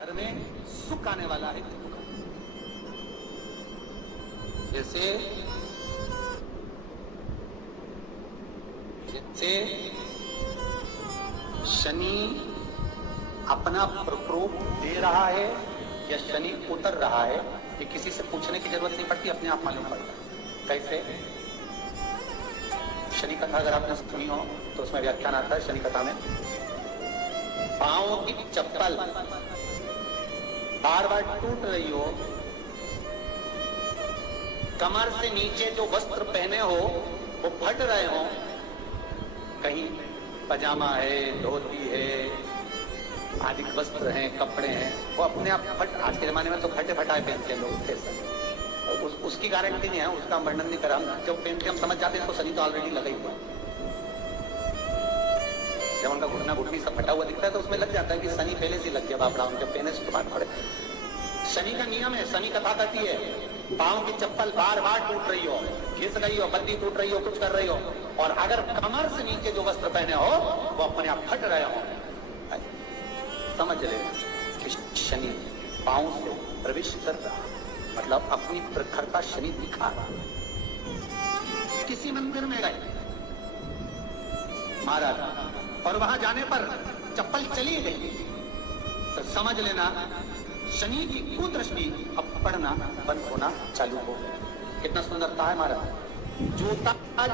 घर में सुख आने वाला है दुख। जैसे शनि अपना प्रकोप दे रहा है या शनि उतर रहा है, ये किसी से पूछने की जरूरत नहीं पड़ती, अपने आप मालूम पड़ता है। कैसे? शनि कथा अगर आपने सुनी हो तो उसमें व्याख्यान आता है शनि कथा में, पांव की चप्पल बार बार टूट रही हो, कमर से नीचे जो वस्त्र पहने हो वो फट रहे हो, कहीं पजामा है, धोती है, आदि वस्त्र हैं, कपड़े हैं, वो अपने आप फट, आज के जमाने में तो फटे फटाए पहनते हैं लोग फैशन, उसकी गारंटी नहीं है, उसका वर्णन नहीं करा। जब पहनते हम समझ जाते हैं तो शनि तो ऑलरेडी लगा ही हुआ। जब उनका घुटना घुटनी सब फटा हुआ दिखता है तो उसमें लग जाता है कि शनि पहले से लग गया बापड़ा, उनके पहने से तो बात पड़े। शनि का नियम है, शनि कथा कहती है पांव की चप्पल बार बार टूट रही हो, घिस रही हो, बत्ती टूट रही हो, कुछ कर रही हो, और अगर कमर से नीचे जो वस्त्र पहने हो वो अपने आप फट रहे हो, समझ ले कि शनि पांव से प्रवेश कर रहा, मतलब अपनी प्रखरता शनि दिखा रहा। किसी मंदिर में गए महाराज और वहां जाने पर चप्पल चली गई तो समझ लेना शनि की कुदृष्टि अब पड़ना बंद होना चालू हो। कितना सुंदरता है महाराज। जूता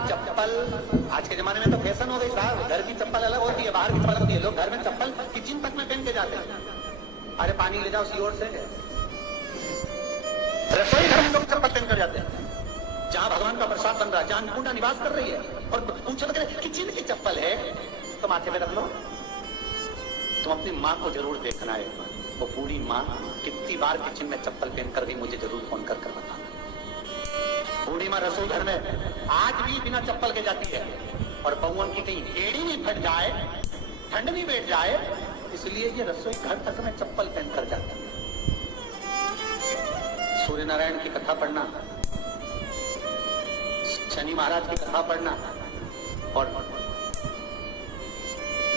चप्पल आज के जमाने में तो फैशन हो गई साहब, घर की चप्पल अलग होती है, बाहर की चप्पल होती है। लोग घर में चप्पल किचन तक में पहन के जाते हैं। अरे पानी ले जाओ सीओर से, रसोई घर में लोग चप्पल पहन कर जाते हैं, जहां भगवान का प्रसाद बन रहा है, जहां अन्नपूर्णा निवास कर रही है, और पूछो तो किचन की चप्पल है तो माथे में रख लो। तुम अपनी माँ को जरूर देखना है, वो बूढ़ी माँ कितनी बार किचन में चप्पल पहन कर गई, मुझे जरूर फोन कर बताना। बूढ़ी माँ रसोई घर में आज भी बिना चप्पल के जाती है, और बहुओं की कहीं एड़ी नहीं फट जाए, ठंड नहीं बैठ जाए, इसलिए ये रसोई घर तक में चप्पल पहन कर जाती है। सूर्य नारायण की कथा पढ़ना, शनि महाराज की कथा पढ़ना और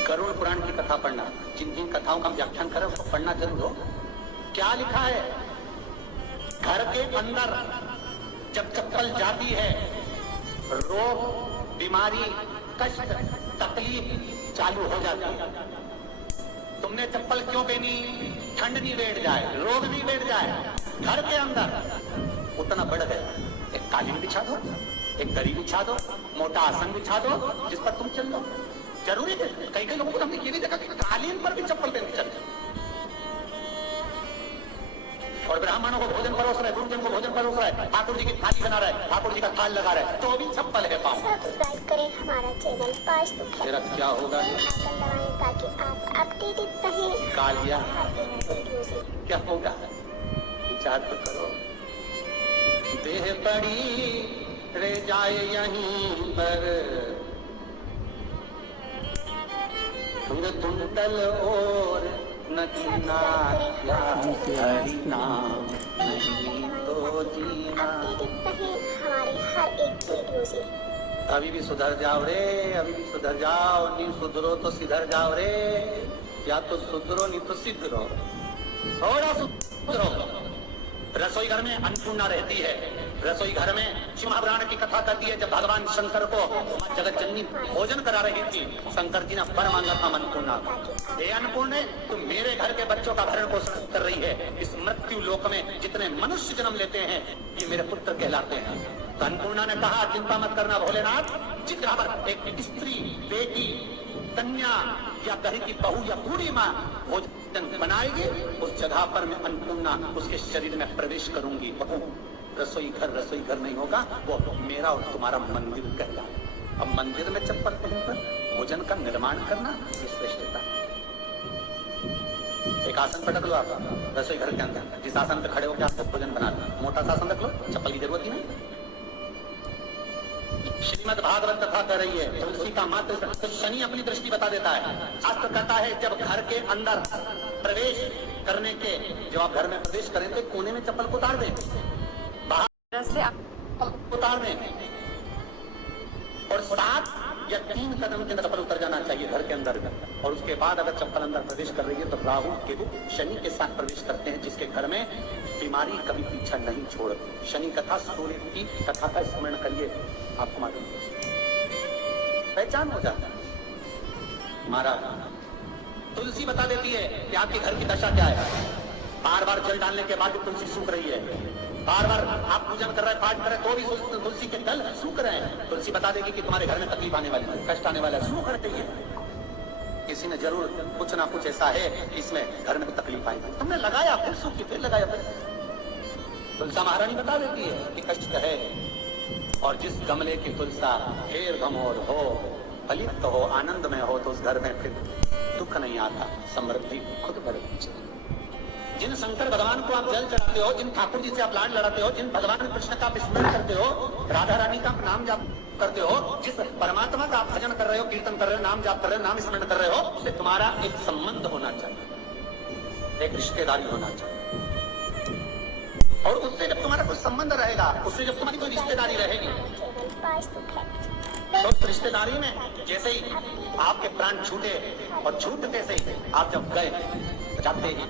गरुड़ पुराण की कथा पढ़ना, जिन जिन कथाओं का हम व्याख्यान करें उसको पढ़ना जरूर हो। क्या लिखा है? घर के अंदर जब चप्पल जाती है, रोग, बीमारी, कष्ट, तकलीफ चालू हो जाती है। तुमने चप्पल क्यों पहनी? ठंड नहीं बैठ जाए, रोग नहीं बैठ जाए। घर के अंदर उतना बढ़ गया, एक कालीन बिछा दो, एक दरी बिछा दो, मोटा आसन बिछा दो जिस पर तुम चल लो। जरूरी है, कई कई लोगों को हमने ये भी देखा कि कालीन पर भी चप्पल पहन के चलते, और ब्राह्मणों को भोजन परोस रहे, गुरुजन को भोजन परोस रहा है, ठाकुर जी की थाली बना रहा है, ठाकुर जी का थाल लगा रहा है, तो भी चप्पल है पाँव। सब्सक्राइब करें हमारा चैनल पाँच दुख है। तेरा क्या होगा ताकि आप अपडेटेड रहें। कालिया क्या होगा? विचार तो करो। देह पड़ी रह जाए यहीं पर, तुंडल और नचना क्या हरि नाम नहीं तो जीना। हमारे हर एक वीडियो से अभी भी सुधर जाओ रे, अभी भी सुधर जाओ, नहीं सुधरो तो सिधर जाओ रे, या तो सुधरो नहीं तो सिधरो, थोड़ा सुधरो। रसोई घर में अन्नपूर्णा रहती है, रसोई घर में शिव महापुराण की कथा कहती है जब भगवान शंकर को जगत जननी भोजन करा रही थी, शंकर जी ने वर मांगा था अन्नपूर्णा, हे अन्नपूर्णे तुम मेरे घर के बच्चों का भरण पोषण कर रही है, इस मृत्यु लोक में जितने मनुष्य जन्म लेते हैं ये मेरे पुत्र कहलाते हैं। तो अन्नपूर्णा ने कहा चिंता मत करना भोलेनाथ, जिस जगह पर एक स्त्री, बेटी, कन्या या घर की बहू या बूढ़ी माँ भोजन बनाएगी, उस जगह पर मैं अन्नपूर्णा उसके शरीर में प्रवेश करूंगी। रसोई घर नहीं होगा, वो मेरा और तुम्हारा मंदिर कहलाएगा। अब मंदिर में चप्पल पहनकर भोजन का निर्माण करना ये श्रेष्ठता। एक आसन पर रख लो आप रसोई घर के अंदर, जिस आसन पर खड़े होकर आप भोजन बनाना, मोटा सा आसन रख लो, चप्पल की जरूरत ही नहीं। श्रीमद् भागवत कथा कर रही है, तुलसी का मात्र तो शनि अपनी दृष्टि बता देता है। शास्त्र कहता है जब घर के अंदर प्रवेश करने के, जब आप घर में प्रवेश करें तो कोने में चप्पल को उतार दें, बाहर से उतार दें, और साथ या 3 कदम के अंदर चप्पल उतर जाना चाहिए घर के अंदर, और उसके बाद अगर चप्पल अंदर प्रवेश कर रही है तो राहु केतु शनि के साथ प्रवेश करते हैं, जिसके घर में बीमारी कभी पीछा नहीं छोड़ती। शनि कथा सूर्य की कथा का स्मरण करिए, आपको मालूम पहचान हो जाता है। हमारा तुलसी बता देती है कि आपके घर की दशा क्या है। बार बार जल डालने के बाद भी तुलसी सूख रही है, बार बार आप पूजन कर रहे हैं, पाठ कर रहे हैं, तो भी तुलसी के दल सूख रहे हैं। तुलसी बता देगी कि तुम्हारे घर में तकलीफ आने वाली है, कष्ट आने वाला है, सूख रही है। किसी ने जरूर कुछ ना कुछ ऐसा है इसमें घर में तकलीफ आएगी, तुमने लगाया फिर सूखी, फिर लगाया फिर। तुलसा महारानी बता देती है कि कष्ट है, और जिस गमले की तुलसा ढेर गमोर हो, फलित हो, आनंद में हो, तो उस घर में फिर दुख नहीं आता, समृद्धि खुद बढ़ती चली। जिन शंकर भगवान को आप जल चढ़ाते हो, जिन ठाकुर जी से आप लाड लड़ाते हो, जिन भगवान कृष्ण का आप स्मरण करते हो, राधा रानी का नाम जाप करते हो, जिस परमात्मा का आप भजन कर रहे हो, कीर्तन कर रहे हो, नाम जाप कर रहे हो, नाम स्मरण कर रहे हो, उससे तुम्हारा एक संबंध होना चाहिए, एक रिश्तेदारी होना चाहिए। और उससे जब तुम्हारा कोई संबंध रहेगा, उससे जब तुम्हारी कोई रिश्तेदारी रहेगी, तो उस रिश्तेदारी में जैसे ही आपके प्राण छूटे, और छूटते से ही आप जब गए जाते ही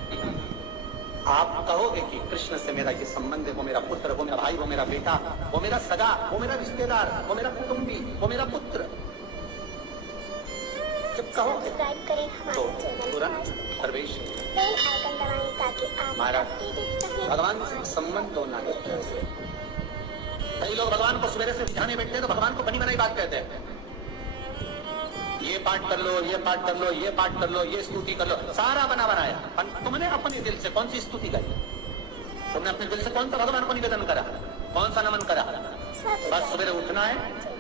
आप कहोगे कि कृष्ण से मेरा ये संबंध है, वो मेरा पुत्र, वो मेरा भाई, वो मेरा बेटा, वो मेरा सगा, वो मेरा रिश्तेदार, वो मेरा कुटुंबी, वो मेरा पुत्र। जब कहोगे तो तुरंत प्रवेश हमारा भगवान से संबंध होना चाहिए। कई लोग भगवान को सवेरे से ध्यान बैठते हैं तो भगवान को बनी बनाई बात कहते हैं, ये पाठ कर लो, ये पाठ कर लो, ये पाठ कर लो, ये स्तुति कर लो, सारा बना बनाया। तुमने अपने दिल से कौन सी स्तुति गाई? तुमने अपने दिल से कौन सा भगवान को निवेदन करा, कौन सा नमन करा? बस सवेरे उठना है,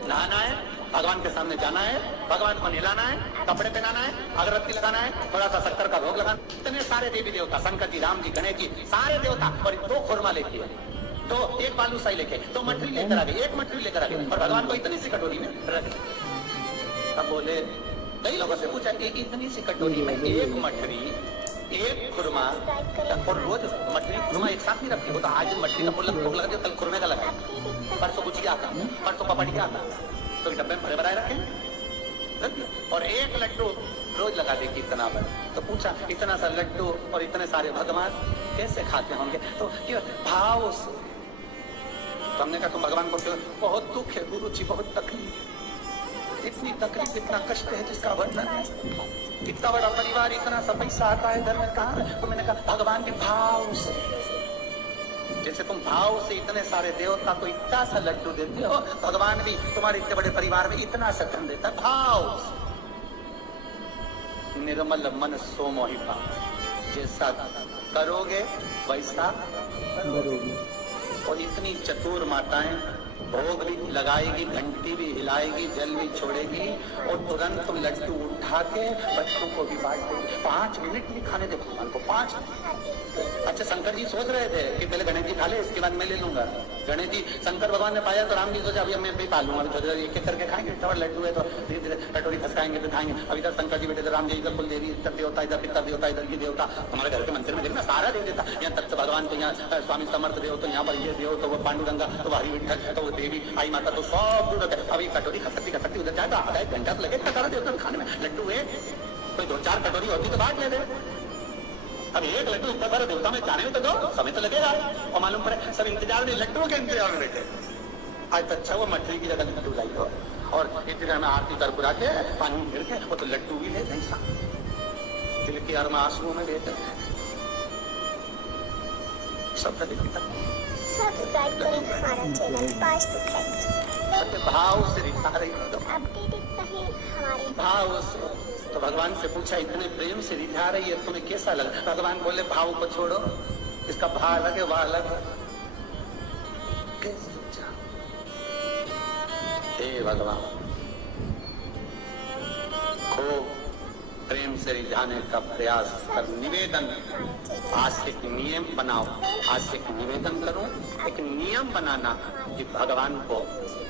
नहाना है, भगवान के सामने जाना है, भगवान को नहलाना है, कपड़े पहनाना है, अगरबत्ती लगाना है, थोड़ा सा शक्कर का भोग लगाना। इतने सारे देवी देवता, शंकर जी, राम जी, गणेश जी, सारे देवता, और 2 खुरमा लेके, तो 1 बालूशाही लेके, 2 मठरी लेकर आ गए, 1 मठरी लेकर आ गए, और भगवान को इतनी सी कटोरी में रख। अब बोले, कई लोगों से पूछा कि इतनी सी कटोरी में 1 मठरी, 1 खुरमा, और रोज मठरी खुरमा एक साथ नहीं रखती हो, तो आज मठरी का भोग लगा दिया, कल खुरमे का लगा, परसों गुजिया का, परसों पपड़िया का, तो डब्बे में भरे भराए रखे, और 1 लड्डू रोज लगा दे इतना बड़ा। तो पूछा, इतना सा लड्डू और इतने सारे भगवान कैसे खाते होंगे? तो क्यों? भाव से। तो हमने कहा तुम भगवान को क्यों? बहुत दुख है गुरु जी, बहुत तकलीफ, इतनी तकलीफ, इतना कष्ट है जिसका वर्णन है। इतना बड़ा परिवार, इतना सा पैसा आता है घर में, कहाँ? तो मैंने कहा भगवान के भाव से। जैसे तुम भाव से इतने सारे देवता को इतना सा लड्डू देते हो, भगवान भी तुम्हारे इतने बड़े परिवार में इतना सा धन देता है, भाव से। निर्मल मन सो मोहि भाव, जैसा करोगे वैसा करोगे। और इतनी चतुर माताएं, भोग भी लगाएगी, घंटी भी हिलाएगी, जल भी छोड़ेगी, और तुरंत लड्डू उठा के बच्चों को भी बांट देगी। 5 मिनट भी खाने दे भगवान को, 5 मिनट। अच्छा, शंकर जी सोच रहे थे कि पहले गणेश जी खा ले, इसके बाद मैं ले लूंगा। गणेश जी, शंकर भगवान ने पाया तो राम जी सोचा अभी मैं भी पाल लूंगा, एक एक करके खाएंगे, थोड़ा लड्डू है तो धीरे धीरे कटोरी खसकाएंगे तो खाएंगे। अब इधर शंकर जी बैठे थे, राम जी इधर कुल देवी, इधर देवता, इधर पितर देवता, इधर ये देवता। हमारे घर के मंदिर में देखना सारा देव देवता, यहाँ तक भगवान तो यहाँ स्वामी समर्थ देव, तो यहाँ पर ये देव, तो वो पांडुरंगा, तो हरि विठल, तो वो देवी आई माता, तो सब दूर है। अभी कटोरी खसकती उधर जाए तो आधा 1 घंटा तो लगेगा सारा देवता खाने में। लड्डू है, कोई 2-4 कटोरी होती तो बांट ले दे। अब 1 लड्डू इतना सारा देवता में जाने में तो दो समय तो लगेगा, और मालूम पड़े सब इंतजार में, लड्डू के इंतजार में बैठे। आज तो अच्छा वो मछली की जगह लड्डू लाई हो, और इंतजार में आरती तरपुरा के पानी गिर के वो तो लड्डू भी ले ऐसा दिल के अरमा आंसुओं में लेते सब सब्सक्राइब करें हमारा चैनल पास्तु फैक्ट। भाव से रिझा रही तो अपडेट इतना ही हमारे भाव से। तो भगवान से पूछा, इतने प्रेम से रिझा रही है, तुम्हें कैसा लगा? भगवान बोले, भाव को छोड़ो, इसका भाव अलग है, वह अलग है। कैसे समझा? हे भगवान, खूब प्रेम से रिझाने का प्रयास कर, निवेदन। आज से एक नियम बनाओ, आज से एक निवेदन करो, एक नियम बनाना कि भगवान को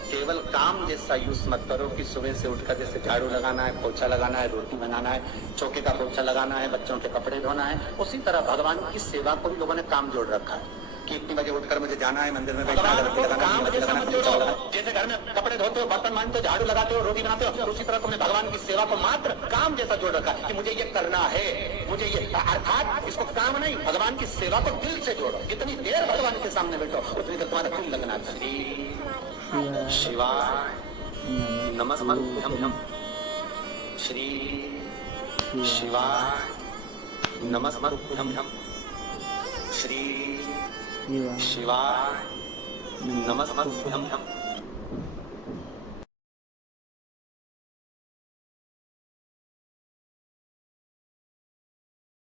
केवल काम जैसा यूज मत करो कि सुबह से उठकर जैसे झाड़ू लगाना है, पोछा लगाना है, रोटी बनाना है, चौके का पोछा लगाना है, बच्चों के कपड़े धोना है, उसी तरह भगवान की सेवा को भी लोगों ने काम जोड़ रखा है। कि इतनी बजे उठकर मुझे जाना है मंदिर में बैठना है, भगवान को अगरबत्ती लगाना है, काम जैसा मत कुछ जोड़ो। लगाना है। जैसे घर में कपड़े धोते हो, बर्तन मांजते हो, झाड़ू लगाते हो, रोटी बनाते हो, उसी तरह तुमने भगवान की सेवा को मात्र काम जैसा जोड़ रखा है कि मुझे ये करना है, मुझे ये, अर्थात इसको काम नहीं, भगवान की सेवा को दिल से जोड़ो। जितनी देर भगवान के सामने बैठो उतनी देर तुम्हारा दिल लगना चाहिए। हमारे हर शिवाय नमस्ते श्री शिवाय नमस्ते श्री शिवाय नमस्ते